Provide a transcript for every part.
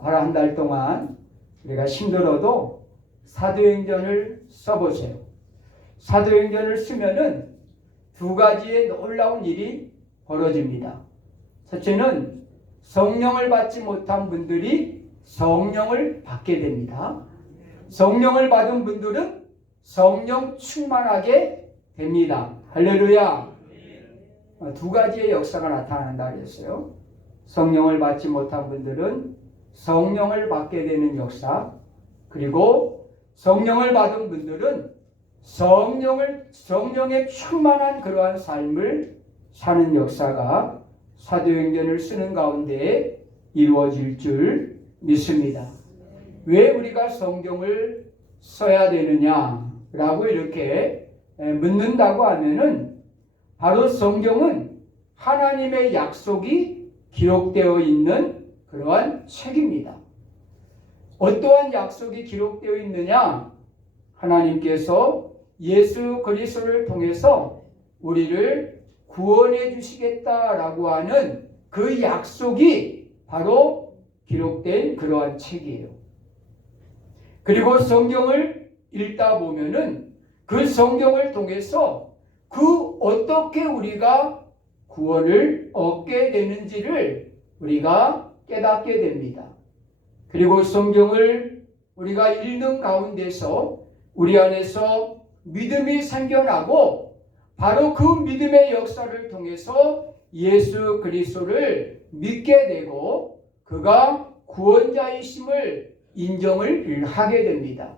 바로 한 달 동안 우리가 힘들어도 사도행전을 써보세요. 사도행전을 쓰면은 두 가지의 놀라운 일이 벌어집니다. 첫째는 성령을 받지 못한 분들이 성령을 받게 됩니다. 성령을 받은 분들은 성령 충만하게 됩니다. 할렐루야. 두 가지의 역사가 나타난다 그랬어요. 성령을 받지 못한 분들은 성령을 받게 되는 역사, 그리고 성령을 받은 분들은 성령의 충만한 그러한 삶을 사는 역사가 사도행전을 쓰는 가운데 이루어질 줄 믿습니다. 왜 우리가 성경을 써야 되느냐라고 이렇게 묻는다고 하면은 바로 성경은 하나님의 약속이 기록되어 있는 그러한 책입니다. 어떠한 약속이 기록되어 있느냐? 하나님께서 예수 그리스도를 통해서 우리를 구원해 주시겠다라고 하는 그 약속이 바로 기록된 그러한 책이에요. 그리고 성경을 읽다 보면은 그 성경을 통해서 그 어떻게 우리가 구원을 얻게 되는지를 우리가 깨닫게 됩니다. 그리고 성경을 우리가 읽는 가운데서 우리 안에서 믿음이 생겨나고 바로 그 믿음의 역사를 통해서 예수 그리스도를 믿게 되고 그가 구원자이심을 인정을 하게 됩니다.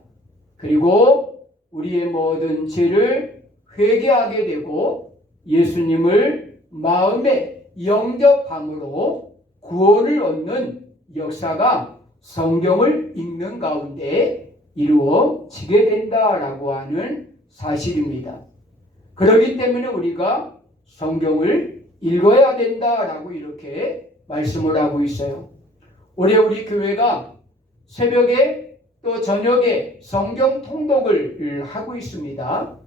그리고 우리의 모든 죄를 회개하게 되고 예수님을 마음에 영접함으로 구원을 얻는 역사가 성경을 읽는 가운데 이루어지게 된다라고 하는 사실입니다. 그렇기 때문에 우리가 성경을 읽어야 된다라고 이렇게 말씀을 하고 있어요. 올해 우리 교회가 새벽에 또 저녁에 성경 통독을 하고 있습니다.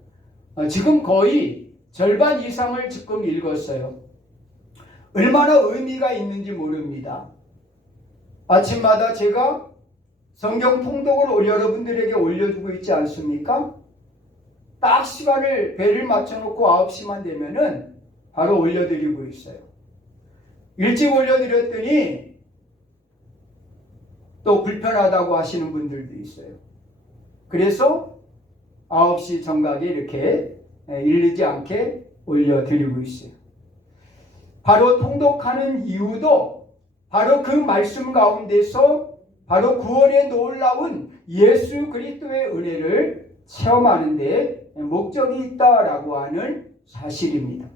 지금 거의 절반 이상을 지금 읽었어요. 얼마나 의미가 있는지 모릅니다. 아침마다 제가 성경 통독을 여러분들에게 올려주고 있지 않습니까? 딱 시간을 배를 맞춰놓고 9시만 되면은 바로 올려드리고 있어요. 일찍 올려드렸더니 또 불편하다고 하시는 분들도 있어요. 그래서 9시 정각에 이렇게 일리지 않게 올려드리고 있어요. 바로 통독하는 이유도 바로 그 말씀 가운데서 바로 구원의 놀라운 예수 그리스도의 은혜를 체험하는 데 목적이 있다라고 하는 사실입니다.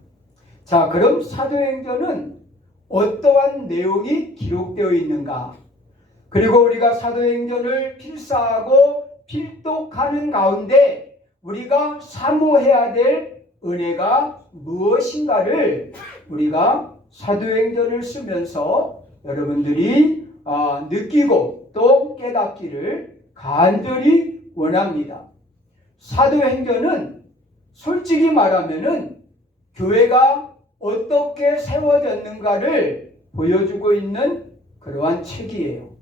자, 그럼 사도행전은 어떠한 내용이 기록되어 있는가? 그리고 우리가 사도행전을 필사하고 필독하는 가운데 우리가 사모해야 될 은혜가 무엇인가를 우리가 사도행전을 쓰면서 여러분들이 느끼고 또 깨닫기를 간절히 원합니다. 사도행전은 솔직히 말하면은 교회가 어떻게 세워졌는가를 보여주고 있는 그러한 책이에요.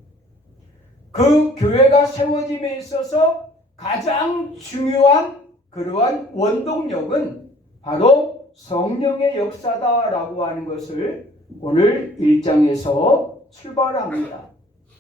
그 교회가 세워짐에 있어서 가장 중요한 그러한 원동력은 바로 성령의 역사다라고 하는 것을 오늘 1장에서 출발합니다.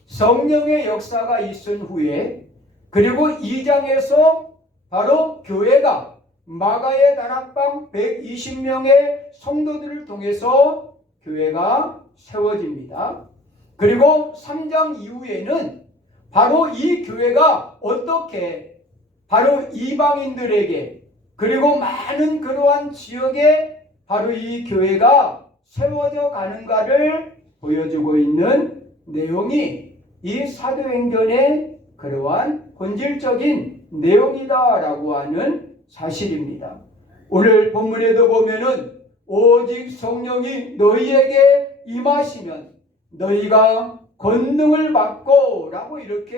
성령의 역사가 있은 후에 그리고 2장에서 바로 교회가 마가의 다락방 120명의 성도들을 통해서 교회가 세워집니다. 그리고 3장 이후에는 바로 이 교회가 어떻게 바로 이방인들에게 그리고 많은 그러한 지역에 바로 이 교회가 세워져 가는가를 보여주고 있는 내용이 이 사도행전의 그러한 본질적인 내용이다라고 하는 사실입니다. 오늘 본문에도 보면은 오직 성령이 너희에게 임하시면 너희가 권능을 받고 라고 이렇게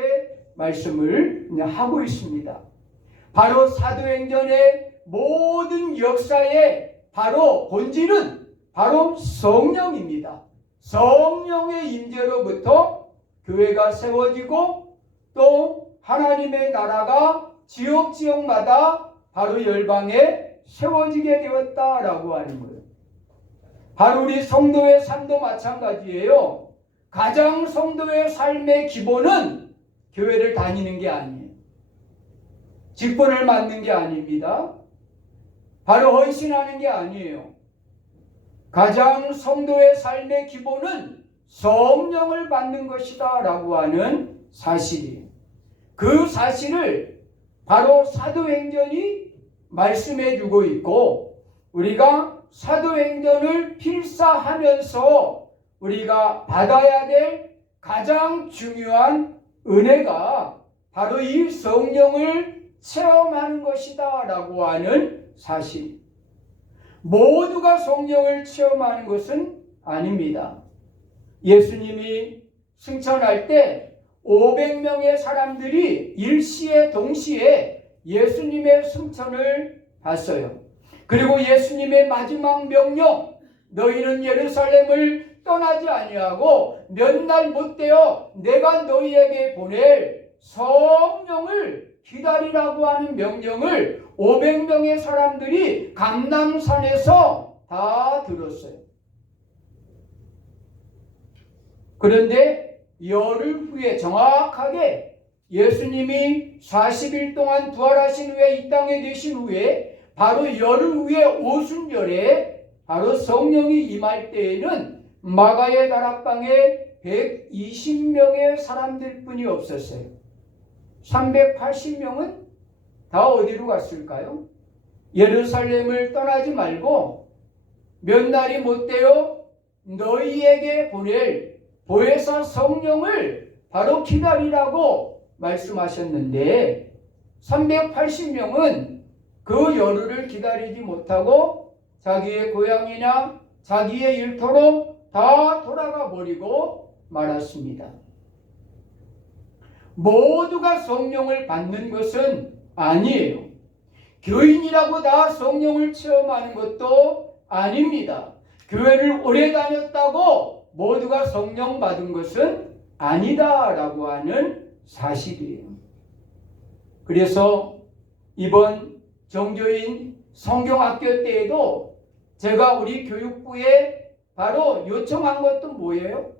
말씀을 하고 있습니다. 바로 사도행전의 모든 역사의 바로 본질은 바로 성령입니다. 성령의 임재로부터 교회가 세워지고 또 하나님의 나라가 지역마다 바로 열방에 세워지게 되었다라고 하는 거예요. 바로 우리 성도의 삶도 마찬가지예요. 가장 성도의 삶의 기본은 교회를 다니는 게 아니에요. 직분을 맡는 게 아닙니다. 바로 헌신하는 게 아니에요. 가장 성도의 삶의 기본은 성령을 받는 것이다 라고 하는 사실이에요. 그 사실을 바로 사도행전이 말씀해 주고 있고, 우리가 사도행전을 필사하면서 우리가 받아야 될 가장 중요한 은혜가 바로 이 성령을 체험하는 것이다 라고 하는 사실. 모두가 성령을 체험하는 것은 아닙니다. 예수님이 승천할 때 500명의 사람들이 일시에 동시에 예수님의 승천을 봤어요. 그리고 예수님의 마지막 명령, 너희는 예루살렘을 떠나지 아니하고 몇 날 못 되어 내가 너희에게 보낼 성령을 기다리라고 하는 명령을 500명의 사람들이 감람산에서 다 들었어요. 그런데 열흘 후에 정확하게 예수님이 40일 동안 부활하신 후에 이 땅에 계신 후에 바로 열흘 후에 오순절에 바로 성령이 임할 때에는 마가의 다락방에 120명의 사람들 뿐이 없었어요. 380명은 다 어디로 갔을까요? 예루살렘을 떠나지 말고 몇 날이 못 되어 너희에게 보낼 보혜사 성령을 바로 기다리라고 말씀하셨는데 380명은 그 열흘을 기다리지 못하고 자기의 고향이나 자기의 일터로 다 돌아가 버리고 말았습니다. 모두가 성령을 받는 것은 아니에요. 교인이라고 다 성령을 체험하는 것도 아닙니다. 교회를 오래 다녔다고 모두가 성령 받은 것은 아니다라고 하는 사실이에요. 그래서 이번 정교인 성경학교 때에도 제가 우리 교육부에 바로 요청한 것도 뭐예요?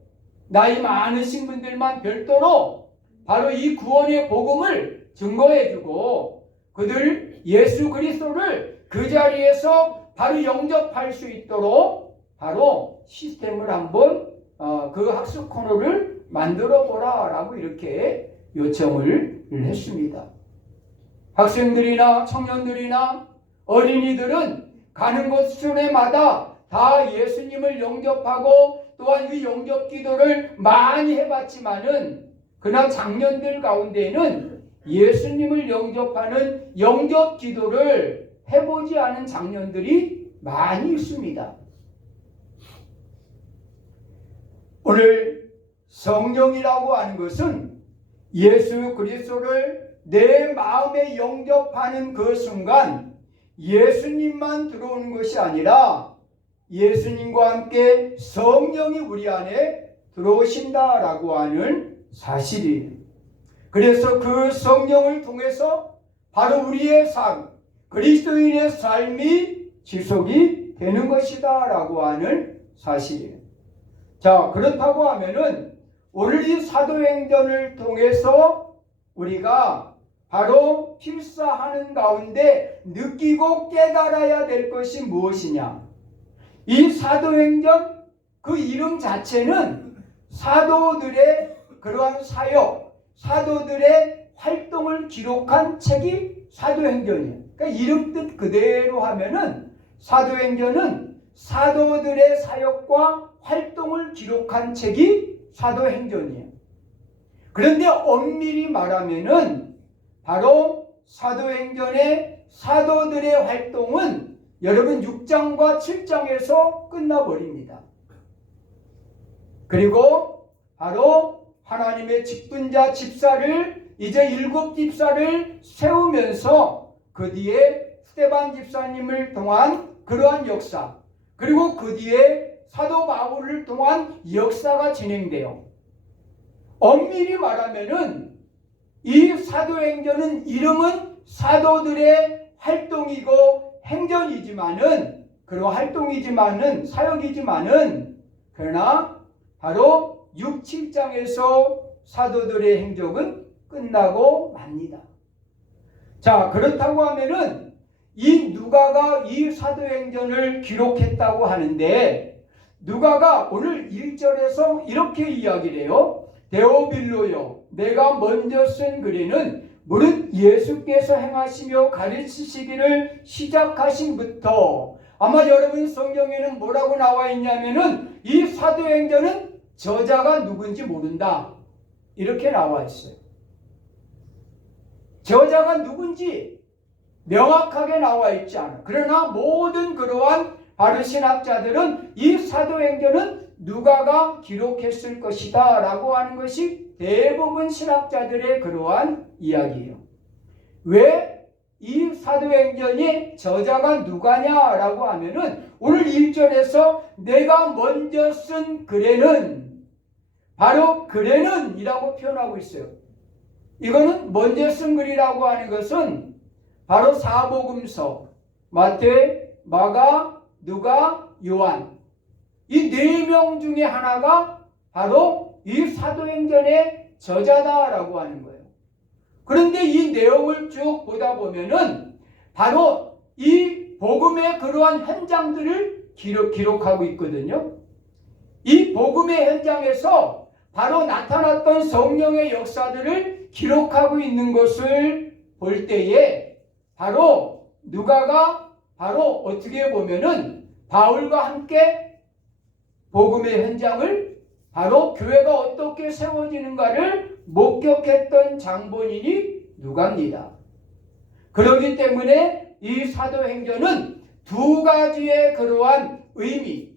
나이 많으신 분들만 별도로 바로 이 구원의 복음을 증거해주고 그들 예수 그리스도를 그 자리에서 바로 영접할 수 있도록 바로 시스템을 한번 그 학습 코너를 만들어 보라 라고 이렇게 요청을 했습니다. 학생들이나 청년들이나 어린이들은 가는 곳마다 다 예수님을 영접하고 또한 그 영접 기도를 많이 해봤지만은 그러나 장년들 가운데는 예수님을 영접하는 영접 기도를 해보지 않은 장년들이 많이 있습니다. 오늘 성령이라고 하는 것은 예수 그리스도를 내 마음에 영접하는 그 순간 예수님만 들어오는 것이 아니라 예수님과 함께 성령이 우리 안에 들어오신다라고 하는 사실이에요. 그래서 그 성령을 통해서 바로 우리의 삶, 그리스도인의 삶이 지속이 되는 것이다 라고 하는 사실이에요. 자, 그렇다고 하면은 오늘 이 사도행전을 통해서 우리가 바로 필사하는 가운데 느끼고 깨달아야 될 것이 무엇이냐? 이 사도행전 그 이름 자체는 사도들의 그러한 사역, 사도들의 활동을 기록한 책이 사도행전이에요. 그러니까 이름 뜻 그대로 하면은 사도행전은 사도들의 사역과 활동을 기록한 책이 사도행전이에요. 그런데 엄밀히 말하면은 바로 사도행전의 사도들의 활동은 여러분 6장과 7장에서 끝나버립니다. 그리고 바로 하나님의 직분자 집사를 이제 7 집사를 세우면서 그 뒤에 스데반 집사님을 통한 그러한 역사, 그리고 그 뒤에 사도 바울을 통한 역사가 진행돼요. 엄밀히 말하면은 이 사도행전은 이름은 사도들의 활동이고 행전이지만은, 그런 활동이지만은, 사역이지만은, 그러나 바로 6, 7장에서 사도들의 행적은 끝나고 맙니다. 자, 그렇다고 하면은 이 누가가 이 사도행전을 기록했다고 하는데, 누가가 오늘 1절에서 이렇게 이야기를 해요. 데오빌로요, 내가 먼저 쓴 글에는 무릇 예수께서 행하시며 가르치시기를 시작하신부터, 아마 여러분 성경에는 뭐라고 나와 있냐면은 이 사도행전은 저자가 누군지 모른다, 이렇게 나와 있어요. 저자가 누군지 명확하게 나와 있지 않아. 그러나 모든 그러한 바르 신학자들은 이 사도행전은 누가가 기록했을 것이다 라고 하는 것이 대부분 신학자들의 그러한 이야기예요. 왜 이 사도행전이 저자가 누가냐라고 하면은 오늘 1절에서 내가 먼저 쓴 글에는, 바로 글에는 이라고 표현하고 있어요. 이거는 먼저 쓴 글이라고 하는 것은 바로 사복음서, 마태, 마가, 누가, 요한, 이 4명 중에 하나가 바로 이 사도행전의 저자다라고 하는 거예요. 그런데 이 내용을 쭉 보다 보면은 바로 이 복음의 그러한 현장들을 기록하고 있거든요. 이 복음의 현장에서 바로 나타났던 성령의 역사들을 기록하고 있는 것을 볼 때에 바로 누가가 바로 어떻게 보면은 바울과 함께 복음의 현장을, 바로 교회가 어떻게 세워지는가를 목격했던 장본인이 누가입니다. 그렇기 때문에 이 사도행전은 2가지의 그러한 의미,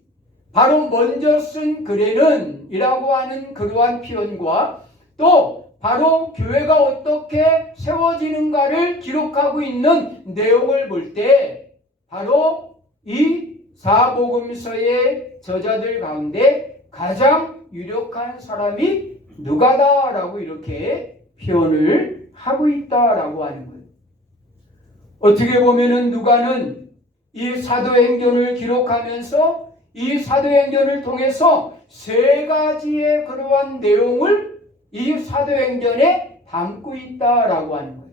바로 먼저 쓴 글에는 이라고 하는 그러한 표현과 또 바로 교회가 어떻게 세워지는가를 기록하고 있는 내용을 볼 때 바로 이 사복음서의 저자들 가운데 가장 유력한 사람이 누가다라고 이렇게 표현을 하고 있다라고 하는 거예요. 어떻게 보면은 누가는 이 사도행전을 기록하면서 이 사도행전을 통해서 3가지의 그러한 내용을 이 사도행전에 담고 있다라고 하는 거예요.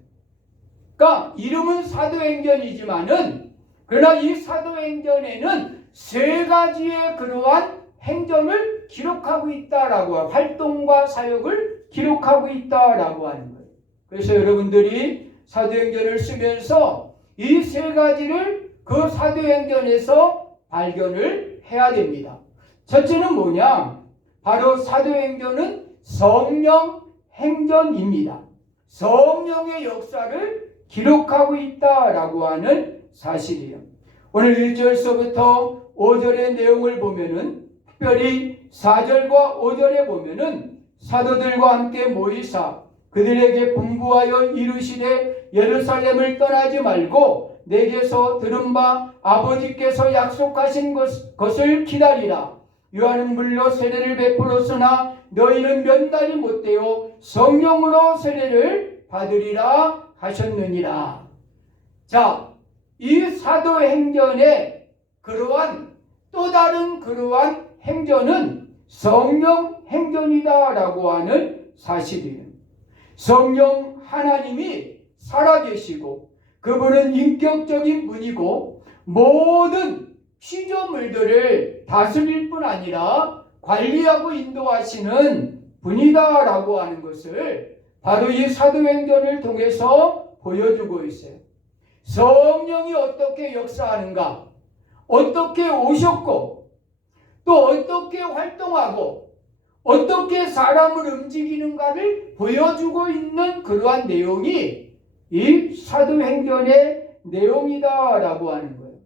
그러니까 이름은 사도행전이지만은 그러나 이 사도행전에는 3가지의 그러한 행전을 기록하고 있다라고, 활동과 사역을 기록하고 있다라고 하는 거예요. 그래서 여러분들이 사도행전을 쓰면서 이 3가지를 그 사도행전에서 발견을 해야 됩니다. 첫째는 뭐냐? 바로 사도행전은 성령 행전입니다. 성령의 역사를 기록하고 있다라고 하는 사실이에요. 오늘 1절서부터 5절의 내용을 보면은, 특별히 4절과 5절에 보면은 사도들과 함께 모이사 그들에게 분부하여 이르시되 예루살렘을 떠나지 말고 내게서 들은 바 아버지께서 약속하신 것을 기다리라. 요한은 물로 세례를 베풀었으나 너희는 몇 달이 못되어 성령으로 세례를 받으리라 하셨느니라. 자, 이 사도행전의 그러한 또 다른 그러한 행전은 성령 행전이다라고 하는 사실이에요. 성령 하나님이 살아계시고 그분은 인격적인 분이고 모든 피조물들을 다스릴 뿐 아니라 관리하고 인도하시는 분이다라고 하는 것을 바로 이 사도행전을 통해서 보여주고 있어요. 성령이 어떻게 역사하는가, 어떻게 오셨고 또 어떻게 활동하고 어떻게 사람을 움직이는가를 보여주고 있는 그러한 내용이 이 사도행전의 내용이다라고 하는 거예요.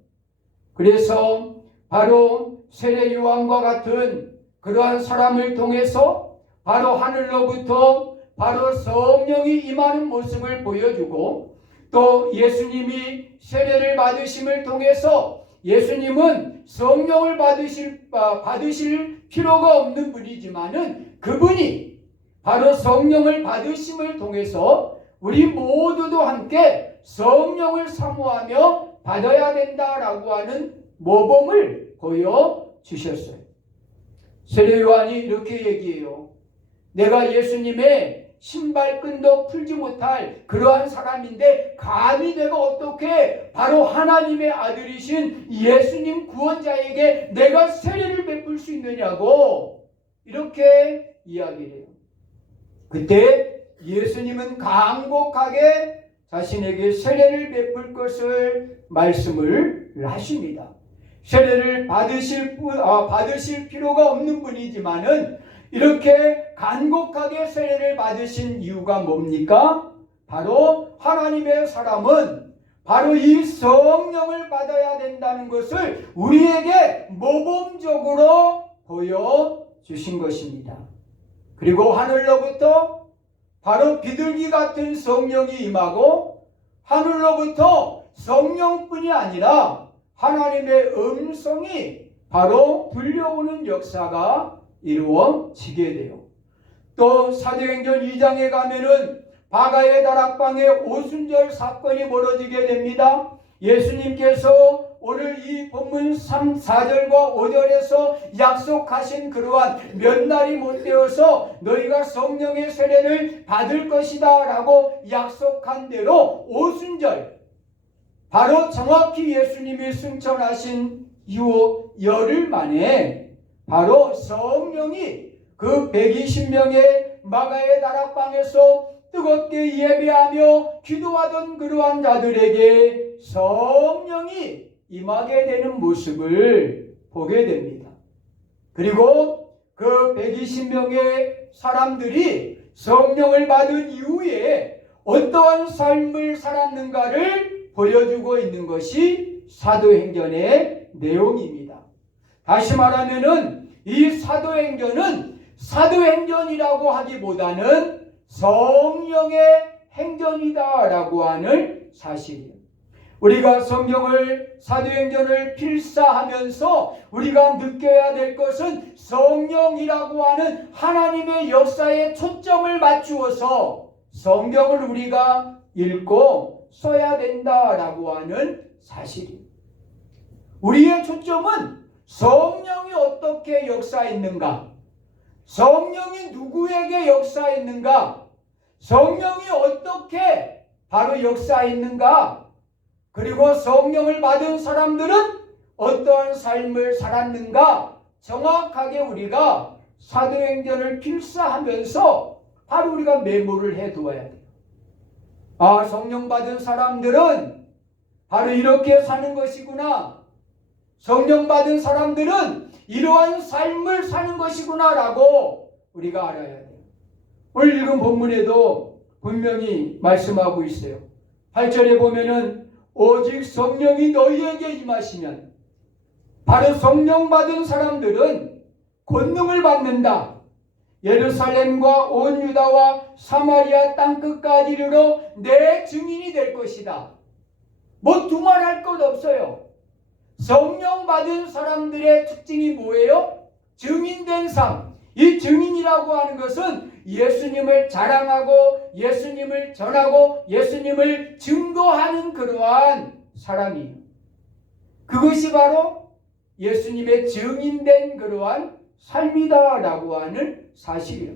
그래서 바로 세례 요한과 같은 그러한 사람을 통해서 바로 하늘로부터 바로 성령이 임하는 모습을 보여주고, 또 예수님이 세례를 받으심을 통해서 예수님은 성령을 받으실 필요가 없는 분이지만은 그분이 바로 성령을 받으심을 통해서 우리 모두도 함께 성령을 사모하며 받아야 된다라고 하는 모범을 보여주셨어요. 세례 요한이 이렇게 얘기해요. 내가 예수님의 신발끈도 풀지 못할 그러한 사람인데 감히 내가 어떻게 바로 하나님의 아들이신 예수님 구원자에게 내가 세례를 베풀 수 있느냐고 이렇게 이야기를 해요. 그때 예수님은 간곡하게 자신에게 세례를 베풀 것을 말씀을 하십니다. 세례를 받으실 필요가 없는 분이지만은 이렇게 간곡하게 세례를 받으신 이유가 뭡니까? 바로 하나님의 사람은 바로 이 성령을 받아야 된다는 것을 우리에게 모범적으로 보여주신 것입니다. 그리고 하늘로부터 바로 비둘기 같은 성령이 임하고 하늘로부터 성령뿐이 아니라 하나님의 음성이 바로 들려오는 역사가 이루어지게 돼요. 또 사도행전 2장에 가면은 바가의 다락방에 오순절 사건이 벌어지게 됩니다. 예수님께서 오늘 이 본문 4절과 5절에서 약속하신 그러한 몇 날이 못 되어서 너희가 성령의 세례를 받을 것이다 라고 약속한 대로 오순절, 바로 정확히 예수님이 승천하신 이후 열흘 만에 바로 성령이 그 120명의 마가의 다락방에서 뜨겁게 예배하며 기도하던 그러한 자들에게 성령이 임하게 되는 모습을 보게 됩니다. 그리고 그 120명의 사람들이 성령을 받은 이후에 어떠한 삶을 살았는가를 보여주고 있는 것이 사도행전의 내용입니다. 다시 말하면은 이 사도행전은 사도행전이라고 하기보다는 성령의 행전이다라고 하는 사실이에요. 우리가 성경을 사도행전을 필사하면서 우리가 느껴야 될 것은 성령이라고 하는 하나님의 역사에 초점을 맞추어서 성경을 우리가 읽고 써야 된다라고 하는 사실이에요. 우리의 초점은 성령이 어떻게 역사했는가? 성령이 누구에게 역사했는가? 성령이 어떻게 바로 역사했는가? 그리고 성령을 받은 사람들은 어떠한 삶을 살았는가? 정확하게 우리가 사도행전을 필사하면서 바로 우리가 메모를 해두어야 돼요. 아, 성령 받은 사람들은 바로 이렇게 사는 것이구나. 성령 받은 사람들은 이러한 삶을 사는 것이구나 라고 우리가 알아야 돼요. 오늘 읽은 본문에도 분명히 말씀하고 있어요. 8절에 보면은 오직 성령이 너희에게 임하시면 바로 성령 받은 사람들은 권능을 받는다. 예루살렘과 온 유다와 사마리아 땅끝까지 이르러 내 증인이 될 것이다. 뭐 두말할 것 없어요. 성령 받은 사람들의 특징이 뭐예요? 증인된 삶. 이 증인이라고 하는 것은 예수님을 자랑하고 예수님을 전하고 예수님을 증거하는 그러한 사람이에요. 그것이 바로 예수님의 증인된 그러한 삶이다라고 하는 사실이에요.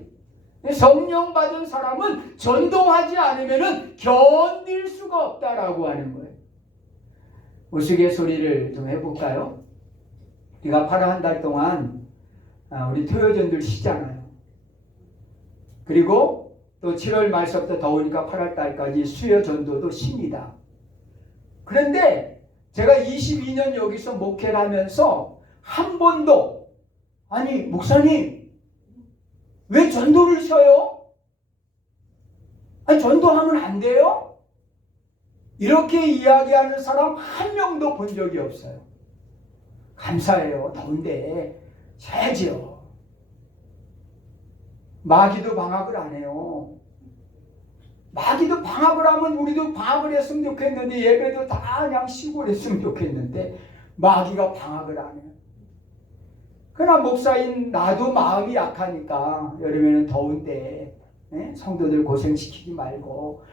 성령 받은 사람은 전도하지 않으면 견딜 수가 없다라고 하는 거예요. 우스갯소리를 좀 해볼까요? 우리가 8월 한 달 동안 우리 토요전들 쉬잖아요. 그리고 또 7월 말서부터 더우니까 8월 달까지 수요 전도도 쉽니다. 그런데 제가 22년 여기서 목회를 하면서 한 번도 아니 목사님 왜 전도를 쉬어요? 아니 전도하면 안 돼요? 이렇게 이야기하는 사람 한 명도 본 적이 없어요. 감사해요. 더운데 쉬어야지요. 마귀도 방학을 안 해요. 마귀도 방학을 하면 우리도 방학을 했으면 좋겠는데 예배도 다 그냥 쉬고 했으면 좋겠는데 마귀가 방학을 안 해요. 그러나 목사인 나도 마음이 약하니까 여름에는 더운데 성도들 고생시키지 말고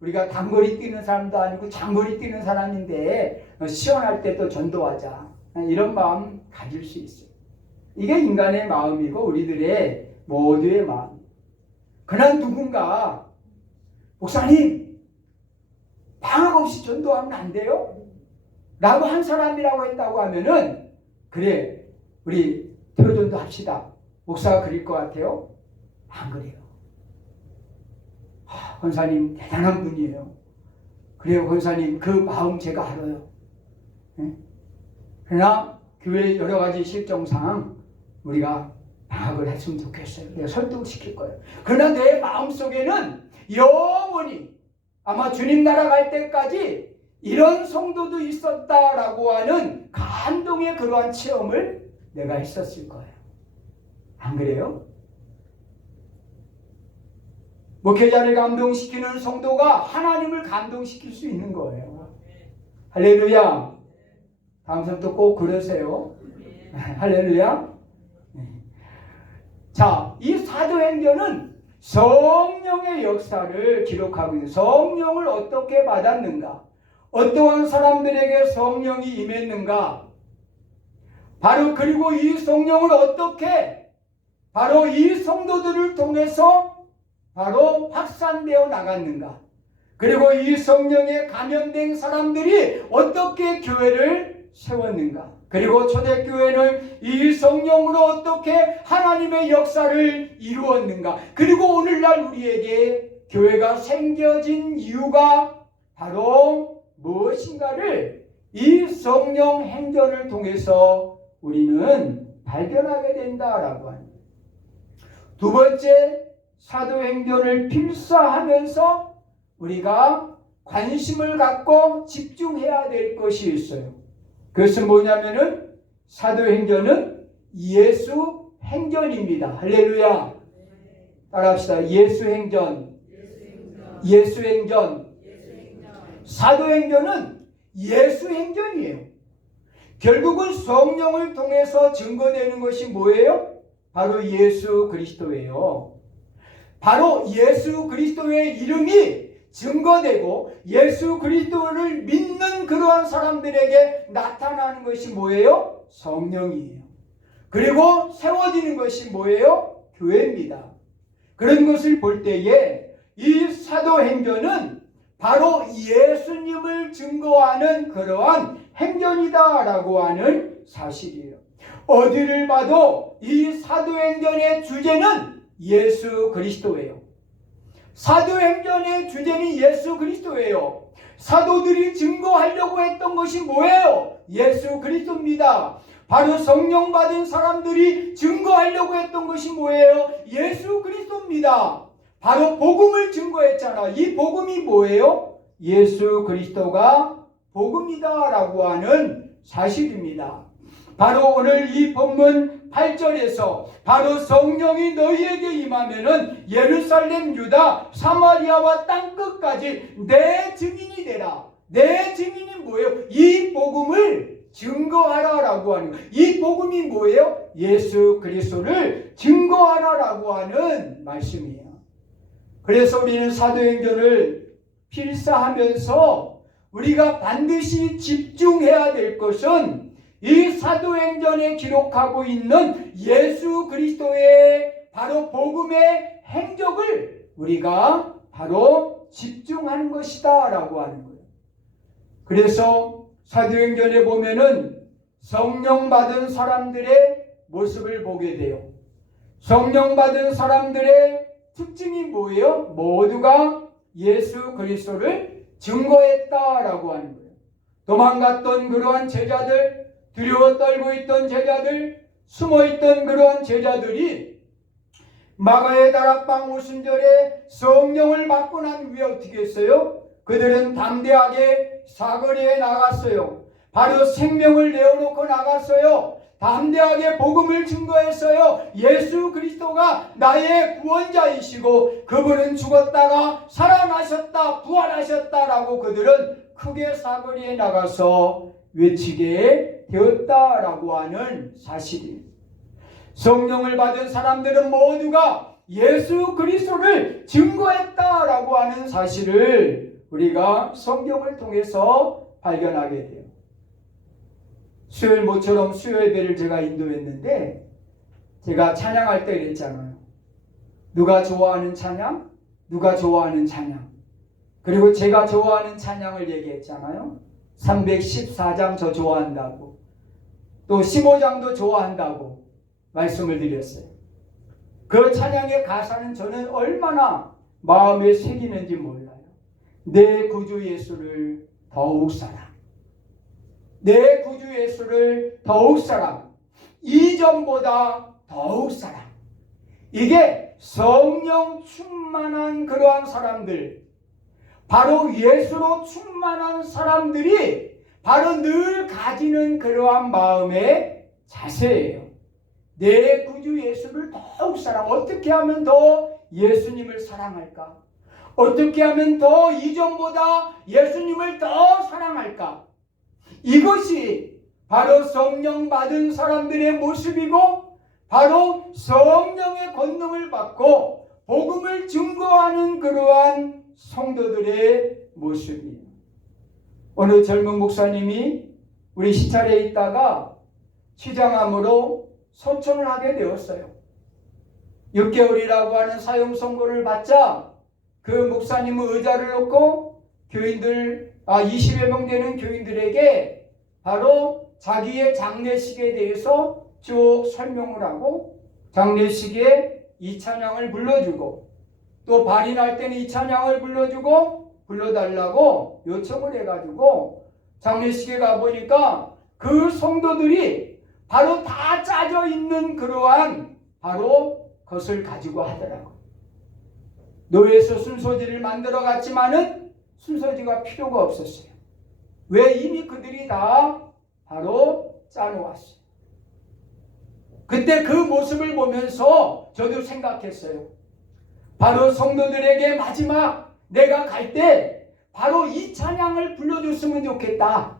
우리가 단거리 뛰는 사람도 아니고 장거리 뛰는 사람인데 시원할 때 또 전도하자, 이런 마음 가질 수 있어요. 이게 인간의 마음이고 우리들의 모두의 마음. 그러나 누군가 목사님 방학 없이 전도하면 안 돼요? 라고 한 사람이라고 했다고 하면은 그래 우리 대호전도 합시다. 목사가 그릴 것 같아요? 안 그래요. 권사님 대단한 분이에요. 그래요 권사님, 그 마음 제가 알아요. 그러나 교회 여러 가지 실정상 우리가 방학을 했으면 좋겠어요. 내가 설득시킬 거예요. 그러나 내 마음속에는 영원히 아마 주님 나라 갈 때까지 이런 성도도 있었다라고 하는 감동의 그러한 체험을 내가 했었을 거예요. 안 그래요? 목회자를 감동시키는 성도가 하나님을 감동시킬 수 있는 거예요. 할렐루야. 다음 성도 꼭 그러세요. 할렐루야. 자, 이 사도행전은 성령의 역사를 기록하고 있는, 성령을 어떻게 받았는가, 어떠한 사람들에게 성령이 임했는가, 바로 그리고 이 성령을 어떻게 바로 이 성도들을 통해서 바로 확산되어 나갔는가, 그리고 이 성령에 감염된 사람들이 어떻게 교회를 세웠는가, 그리고 초대교회는 이 성령으로 어떻게 하나님의 역사를 이루었는가, 그리고 오늘날 우리에게 교회가 생겨진 이유가 바로 무엇인가를 이 성령 행전을 통해서 우리는 발견하게 된다라고 합니다. 두 번째, 사도행전을 필사하면서 우리가 관심을 갖고 집중해야 될 것이 있어요. 그것은 뭐냐면은 사도행전은 예수 행전입니다. 할렐루야. 따라합시다. 예수 행전. 예수 행전. 사도행전은 예수 행전이에요. 결국은 성령을 통해서 증거되는 것이 뭐예요? 바로 예수 그리스도예요. 바로 예수 그리스도의 이름이 증거되고 예수 그리스도를 믿는 그러한 사람들에게 나타나는 것이 뭐예요? 성령이에요. 그리고 세워지는 것이 뭐예요? 교회입니다. 그런 것을 볼 때에 이 사도행전은 바로 예수님을 증거하는 그러한 행전이다라고 하는 사실이에요. 어디를 봐도 이 사도행전의 주제는 예수 그리스도예요. 사도행전의 주제는 예수 그리스도예요. 사도들이 증거하려고 했던 것이 뭐예요? 예수 그리스도입니다. 바로 성령 받은 사람들이 증거하려고 했던 것이 뭐예요? 예수 그리스도입니다. 바로 복음을 증거했잖아. 이 복음이 뭐예요? 예수 그리스도가 복음이다라고 하는 사실입니다. 바로 오늘 이 본문 8절에서 바로 성령이 너희에게 임하면은 예루살렘, 유다, 사마리아와 땅끝까지 내 증인이 되라. 내 증인이 뭐예요? 이 복음을 증거하라라고 하는 거예요. 이 복음이 뭐예요? 예수 그리스도를 증거하라라고 하는 말씀이에요. 그래서 우리는 사도행전을 필사하면서 우리가 반드시 집중해야 될 것은 이 사도행전에 기록하고 있는 예수 그리스도의 바로 복음의 행적을 우리가 바로 집중하는 것이다 라고 하는 거예요. 그래서 사도행전에 보면은 성령 받은 사람들의 모습을 보게 돼요. 성령 받은 사람들의 특징이 뭐예요? 모두가 예수 그리스도를 증거했다라고 하는 거예요. 도망갔던 그러한 제자들, 두려워 떨고 있던 제자들, 숨어있던 그러한 제자들이 마가의 다락방 오순절에 성령을 받고 난 후에 어떻게 했어요? 그들은 담대하게 사거리에 나갔어요. 바로 생명을 내어놓고 나갔어요. 담대하게 복음을 증거했어요. 예수 그리스도가 나의 구원자이시고 그분은 죽었다가 살아나셨다, 부활하셨다라고 그들은 크게 사거리에 나가서 외치게 되었다라고 하는 사실입니다. 성령을 받은 사람들은 모두가 예수 그리스도를 증거했다라고 하는 사실을 우리가 성경을 통해서 발견하게 돼요. 수요일 모처럼 수요 예배를 제가 인도했는데 제가 찬양할 때 그랬잖아요. 누가 좋아하는 찬양? 누가 좋아하는 찬양? 그리고 제가 좋아하는 찬양을 얘기했잖아요. 314장 저 좋아한다고, 또 15장도 좋아한다고 말씀을 드렸어요. 그 찬양의 가사는 저는 얼마나 마음에 새기는지 몰라요. 내 구주 예수를 더욱 사랑, 내 구주 예수를 더욱 사랑, 이전보다 더욱 사랑. 이게 성령 충만한 그러한 사람들, 바로 예수로 충만한 사람들이 바로 늘 가지는 그러한 마음의 자세예요. 내 구주 예수를 더욱 사랑. 어떻게 하면 더 예수님을 사랑할까? 어떻게 하면 더 이전보다 예수님을 더 사랑할까? 이것이 바로 성령 받은 사람들의 모습이고, 바로 성령의 권능을 받고 복음을 증거하는 그러한 성도들의 모습이에요. 어느 젊은 목사님이 우리 시찰에 있다가 취장암으로 소천을 하게 되었어요. 6개월이라고 하는 사형 선고를 받자 그 목사님은 의자를 놓고 교인들 20여 명 되는 교인들에게 바로 자기의 장례식에 대해서 쭉 설명을 하고, 장례식에 이 찬양을 불러주고, 또 발인할 때는 이 찬양을 불러주고 불러달라고 요청을 해가지고 장례식에 가보니까 그 성도들이 바로 다 짜져 있는 그러한 바로 것을 가지고 하더라고요. 노예에서 순소지를 만들어 갔지만은 순소지가 필요가 없었어요. 왜? 이미 그들이 다 바로 짜놓았어요. 그때 그 모습을 보면서 저도 생각했어요. 바로 성도들에게 마지막 내가 갈 때 바로 이 찬양을 불러줬으면 좋겠다.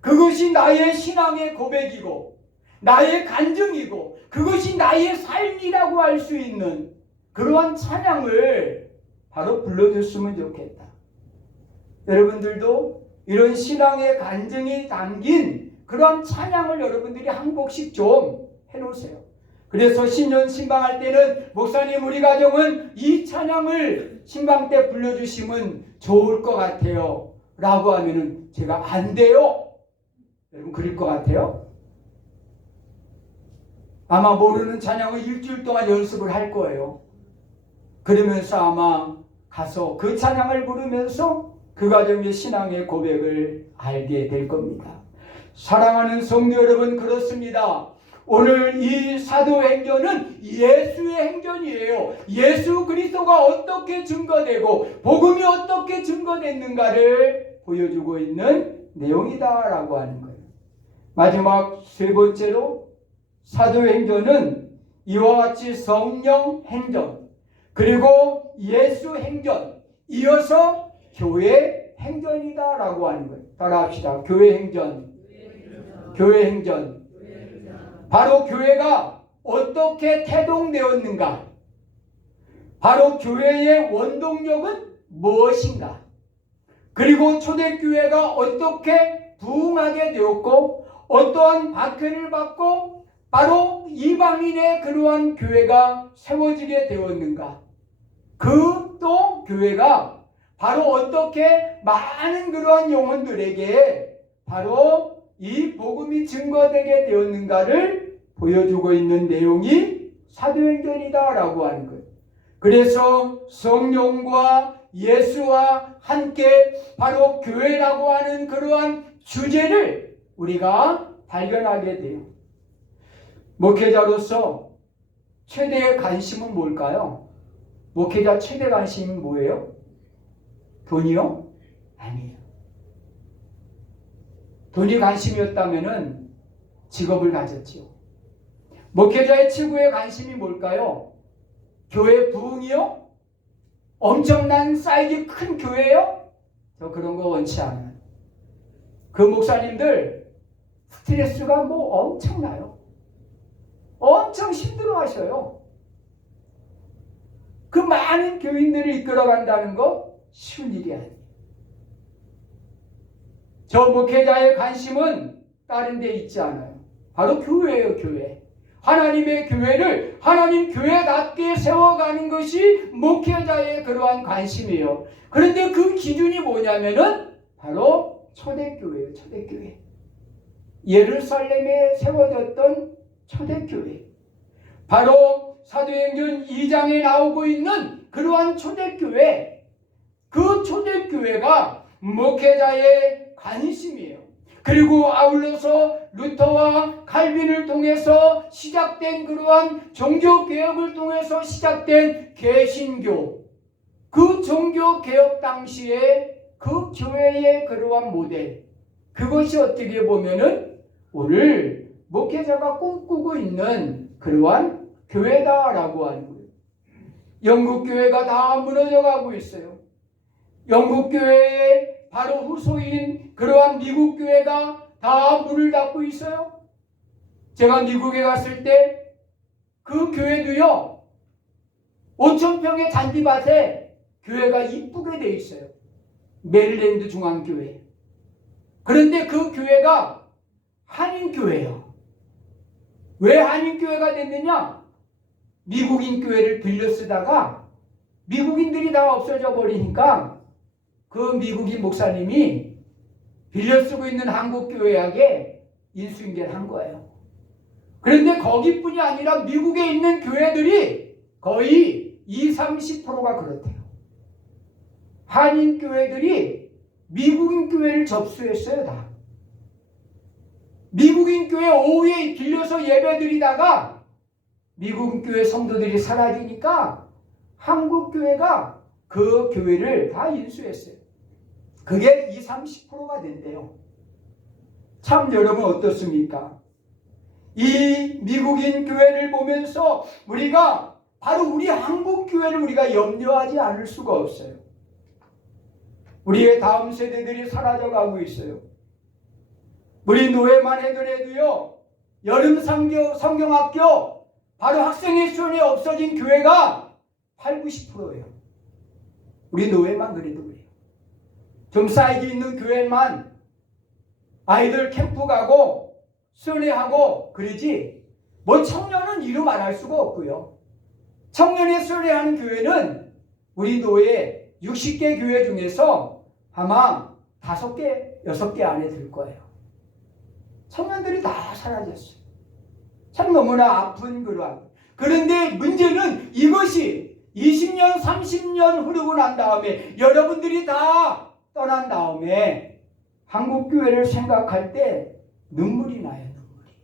그것이 나의 신앙의 고백이고 나의 간증이고 그것이 나의 삶이라고 할 수 있는 그러한 찬양을 바로 불러줬으면 좋겠다. 여러분들도 이런 신앙의 간증이 담긴 그러한 찬양을 여러분들이 한 곡씩 좀 해놓으세요. 그래서 신년 신방할 때는 목사님 우리 가정은 이 찬양을 신방 때 불러주시면 좋을 것 같아요 라고 하면은 제가 안 돼요. 여러분 그럴 것 같아요? 아마 모르는 찬양을 일주일 동안 연습을 할 거예요. 그러면서 아마 가서 그 찬양을 부르면서 그 가정의 신앙의 고백을 알게 될 겁니다. 사랑하는 성도 여러분, 그렇습니다. 오늘 이 사도행전은 예수의 행전이에요. 예수 그리스도가 어떻게 증거되고 복음이 어떻게 증거됐는가를 보여주고 있는 내용이다라고 하는 거예요. 마지막 세 번째로 사도행전은 이와 같이 성령 행전, 그리고 예수 행전, 이어서 교회 행전이다라고 하는 거예요. 따라합시다. 교회 행전. 교회 행전. 바로 교회가 어떻게 태동되었는가? 바로 교회의 원동력은 무엇인가? 그리고 초대교회가 어떻게 부흥하게 되었고 어떠한 박해를 받고 바로 이방인의 그러한 교회가 세워지게 되었는가? 그 또 교회가 바로 어떻게 많은 그러한 영혼들에게 바로 이 복음이 증거되게 되었는가를 보여주고 있는 내용이 사도행전이다라고 하는 거예요. 그래서 성령과 예수와 함께 바로 교회라고 하는 그러한 주제를 우리가 발견하게 돼요. 목회자로서 최대의 관심은 뭘까요? 목회자 최대 관심이 뭐예요? 돈이요? 아니에요. 돈이 관심이었다면 직업을 가졌지요. 목회자의 최고의 관심이 뭘까요? 교회 부흥이요? 엄청난 사이즈 큰 교회요? 저 그런 거 원치 않아요. 그 목사님들 스트레스가 엄청나요. 엄청 힘들어 하셔요. 그 많은 교인들을 이끌어간다는 거 쉬운 일이 아니에요. 저 목회자의 관심은 다른 데 있지 않아요. 바로 교회예요, 교회. 하나님의 교회를 하나님 교회답게 세워가는 것이 목회자의 그러한 관심이에요. 그런데 그 기준이 뭐냐면은 바로 초대교회예요, 초대교회. 예루살렘에 세워졌던 초대교회. 바로 사도행전 2장에 나오고 있는 그러한 초대교회. 그 초대교회가 목회자의 관심이에요. 그리고 아울러서 루터와 칼빈을 통해서 시작된 그러한 종교개혁을 통해서 시작된 개신교, 그 종교개혁 당시에 그 교회의 그러한 모델, 그것이 어떻게 보면은 오늘 목회자가 꿈꾸고 있는 그러한 교회다라고 하는 거예요. 영국 교회가 다 무너져 가고 있어요. 영국 교회의 바로 후손인 그러한 미국 교회가 다 문을 닫고 있어요. 제가 미국에 갔을 때 그 교회도요, 5,000평의 잔디밭에 교회가 이쁘게 돼 있어요. 메릴랜드 중앙교회. 그런데 그 교회가 한인교회예요. 왜 한인교회가 됐느냐? 미국인 교회를 빌려 쓰다가 미국인들이 다 없어져 버리니까 그 미국인 목사님이 빌려 쓰고 있는 한국교회에게 인수인계한 거예요. 그런데 거기뿐이 아니라 미국에 있는 교회들이 거의 20-30%가 그렇대요. 한인 교회들이 미국인 교회를 접수했어요, 다. 미국인 교회 오후에 빌려서 예배드리다가 미국인 교회 성도들이 사라지니까 한국 교회가 그 교회를 다 인수했어요. 그게 20-30%가 된대요. 참 여러분 어떻습니까? 이 미국인 교회를 보면서 우리가 바로 우리 한국 교회를 우리가 염려하지 않을 수가 없어요. 우리의 다음 세대들이 사라져가고 있어요. 우리 노예만 해더라도요, 여름 성경학교 바로 학생의 수련이 없어진 교회가 80-90%예요. 우리 노예만 그래도 그래요. 좀 사이즈 있는 교회만 아이들 캠프 가고 수련회하고 그러지, 뭐 청년은 이루 말할 수가 없고요. 청년의 수련회하는 교회는 우리 노예 60개 교회 중에서 아마 5개, 6개 안에 들 거예요. 청년들이 다 사라졌어요. 참 너무나 아픈 그러한. 그런데 문제는 이것이 20년, 30년 흐르고 난 다음에 여러분들이 다 떠난 다음에 한국교회를 생각할 때 눈물이 나요. 눈물이.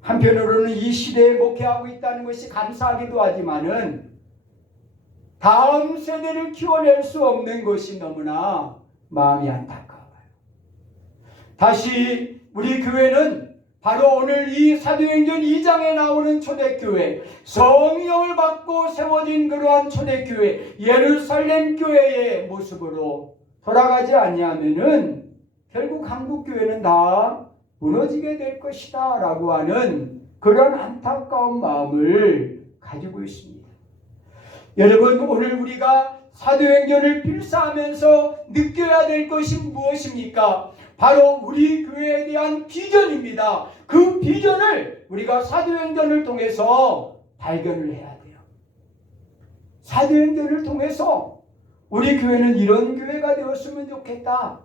한편으로는 이 시대에 목회하고 있다는 것이 감사하기도 하지만은 다음 세대를 키워낼 수 없는 것이 너무나 마음이 안타까워요. 다시 우리 교회는 바로 오늘 이 사도행전 2장에 나오는 초대교회, 성령을 받고 세워진 그러한 초대교회, 예루살렘 교회의 모습으로 돌아가지 아니하면은 결국 한국교회는 다 무너지게 될 것이다 라고 하는 그런 안타까운 마음을 가지고 있습니다. 여러분, 오늘 우리가 사도행전을 필사하면서 느껴야 될 것이 무엇입니까? 바로 우리 교회에 대한 비전입니다. 그 비전을 우리가 사도행전을 통해서 발견을 해야 돼요. 사도행전을 통해서 우리 교회는 이런 교회가 되었으면 좋겠다.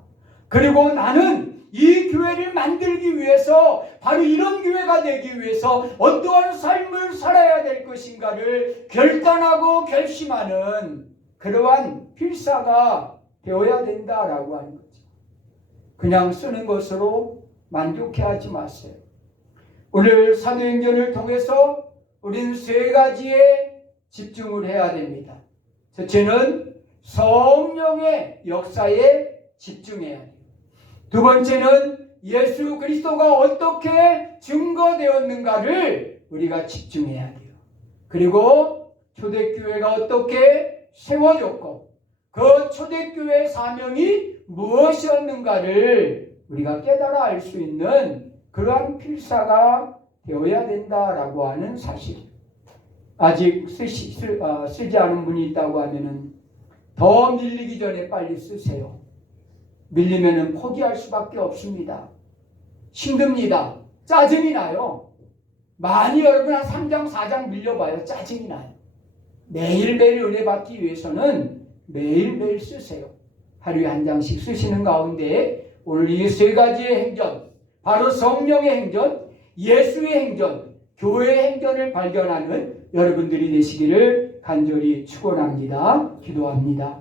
그리고 나는 이 교회를 만들기 위해서, 바로 이런 교회가 되기 위해서 어떠한 삶을 살아야 될 것인가를 결단하고 결심하는 그러한 필사가 되어야 된다라고 하는 거죠. 그냥 쓰는 것으로 만족해하지 마세요. 오늘 사도행전을 통해서 우리는 3가지에 집중을 해야 됩니다. 첫째는 성령의 역사에 집중해야 돼요. 두 번째는 예수 그리스도가 어떻게 증거되었는가를 우리가 집중해야 돼요. 그리고 초대교회가 어떻게 세워졌고 그 초대교회의 사명이 무엇이었는가를 우리가 깨달아 알 수 있는 그러한 필사가 되어야 된다라고 하는 사실. 아직 쓰지 않은 분이 있다고 하면은 더 밀리기 전에 빨리 쓰세요. 밀리면은 포기할 수밖에 없습니다. 힘듭니다. 짜증이 나요. 많이 여러분 한 3장 4장 밀려봐요. 짜증이 나요. 매일매일 은혜 받기 위해서는 매일매일 쓰세요. 하루에 한 장씩 쓰시는 가운데 오늘 이 세 가지의 행전, 바로 성령의 행전, 예수의 행전, 교회의 행전을 발견하는 여러분들이 되시기를 간절히 축원합니다. 기도합니다.